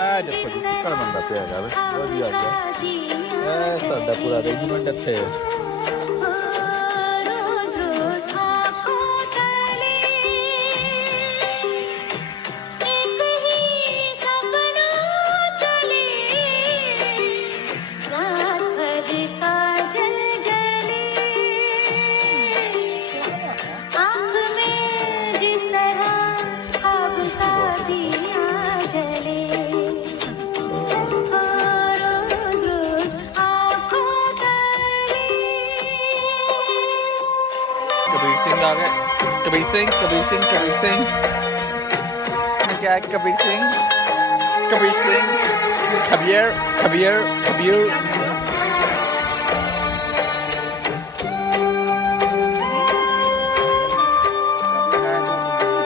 ਦੇਖੋ ਜੀ ਕਿੱਕਰ ਬੰਦਾ ਪਿਆ ਹੈਗਾ ਵੇ ਵਧੀਆ ਗਿਆ ਇਹ ਸਾਡਾ ਪੂਰਾ ਅਰੇਂਜਮੈਂਟ ਇੱਥੇ कबीर सिंह आ गए कबीर सिंह कबीर सिंह कबीर सिंह क्या है कबीर सिंह कबीर सिंह खबीर खबीर खबीर